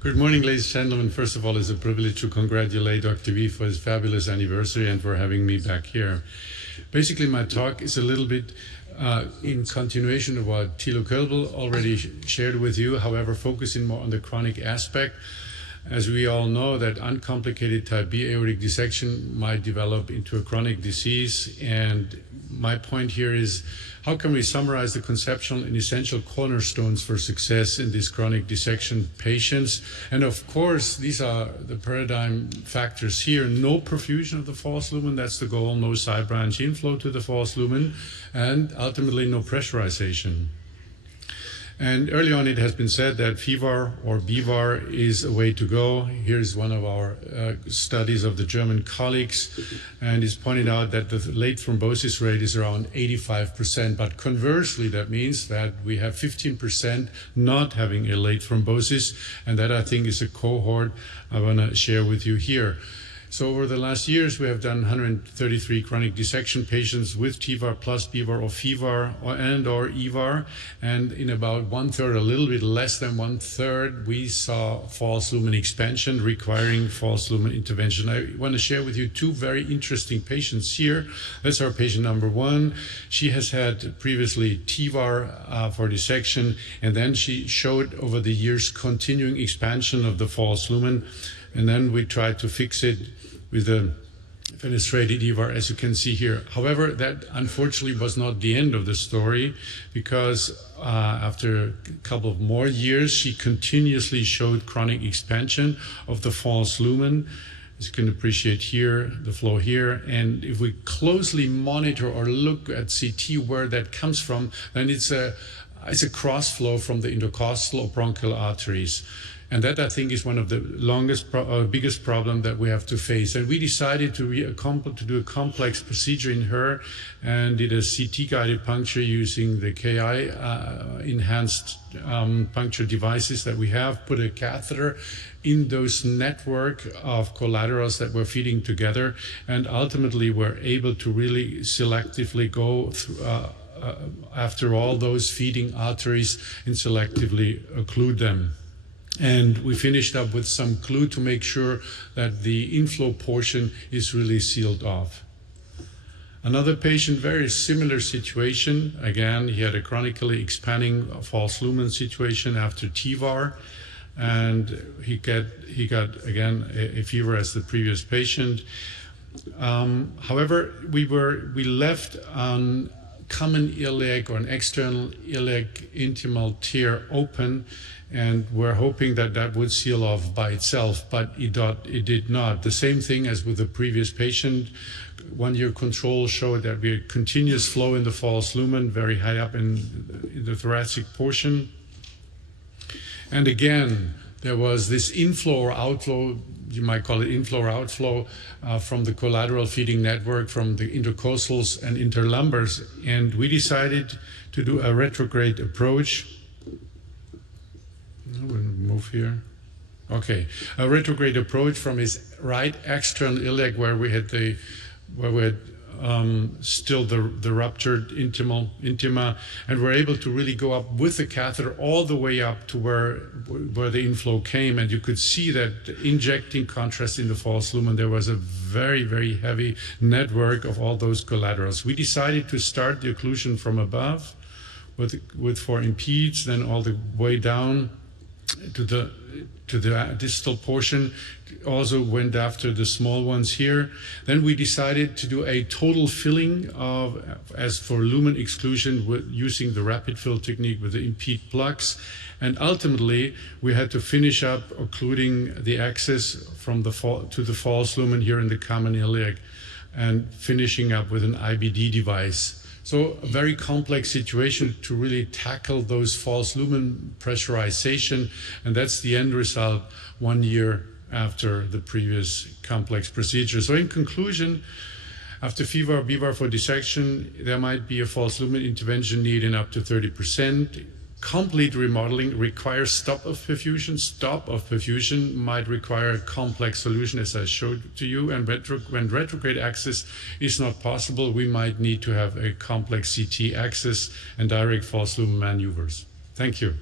Good morning, ladies and gentlemen. First of all, it's a privilege to congratulate Dr. V for his fabulous anniversary and for having me back here. Basically, my talk is a little bit in continuation of what Thilo Kölbel already shared with you, however, focusing more on the chronic aspect. As we all know, that uncomplicated type B aortic dissection might develop into a chronic disease. And my point here is, how can we summarize the conceptual and essential cornerstones for success in these chronic dissection patients? And of course, these are the paradigm factors here. No perfusion of the false lumen, that's the goal. No side branch inflow to the false lumen, and ultimately no pressurization. And early on, it has been said that Tevar or Tevar is a way to go. Here's one of our studies of the German colleagues, and it's pointed out that the late thrombosis rate is around 85%. But conversely, that means that we have 15% not having a late thrombosis, and that I think is a cohort I want to share with you here. So over the last years, we have done 133 chronic dissection patients with Tevar plus Tevar or Fevar or EVAR, and in about one-third, a little bit less than one-third, we saw false lumen expansion requiring false lumen intervention. I want to share with you two very interesting patients here. That's our patient number one. She has had previously Tevar for dissection, and then she showed over the years continuing expansion of the false lumen, and then we tried to fix it with a fenestrated EVAR, as you can see here. However, that unfortunately was not the end of the story, because after a couple of more years, she continuously showed chronic expansion of the false lumen. As you can appreciate here, the flow here. And if we closely monitor or look at CT where that comes from, then it's a cross flow from the intercostal or bronchial arteries. And that, I think, is one of the biggest problem that we have to face. And we decided to do a complex procedure in her and did a CT-guided puncture using the KI enhanced puncture devices that we have, put a catheter in those network of collaterals that we're feeding together, and ultimately we're able to really selectively go through, after all those feeding arteries and selectively occlude them. And we finished up with some glue to make sure that the inflow portion is really sealed off. Another patient, very similar situation. Again, he had a chronically expanding false lumen situation after Tevar, and he got again a fever as the previous patient. However, we left on common iliac or an external iliac intimal tear open, and we're hoping that that would seal off by itself, but it did not. The same thing as with the previous patient. 1-year control showed that we had continuous flow in the false lumen, very high up in the thoracic portion. And again, there was this inflow or outflow, you might call it inflow or outflow, from the collateral feeding network, from the intercostals and interlumbars. And we decided to do a retrograde approach. We'll move here. Okay, a retrograde approach from his right external iliac, where we had still the ruptured intima, and we're able to really go up with the catheter all the way up to where the inflow came, and you could see that injecting contrast in the false lumen, there was a very, very heavy network of all those collaterals. We decided to start the occlusion from above with 4 impedes, then all the way down to the distal portion. Also went after the small ones here. Then we decided to do a total filling as for lumen exclusion using the rapid fill technique with the impede plugs. And ultimately, we had to finish up occluding the access from to the false lumen here in the common iliac, and finishing up with an IBD device. So a very complex situation to really tackle those false lumen pressurization, and that's the end result 1 year after the previous complex procedure. So in conclusion, after Fevar, Bevar for dissection, there might be a false lumen intervention need in up to 30%. Complete remodeling requires stop of perfusion. Stop of perfusion might require a complex solution, as I showed to you. And when retrograde access is not possible, we might need to have a complex CT access and direct false lumen maneuvers. Thank you.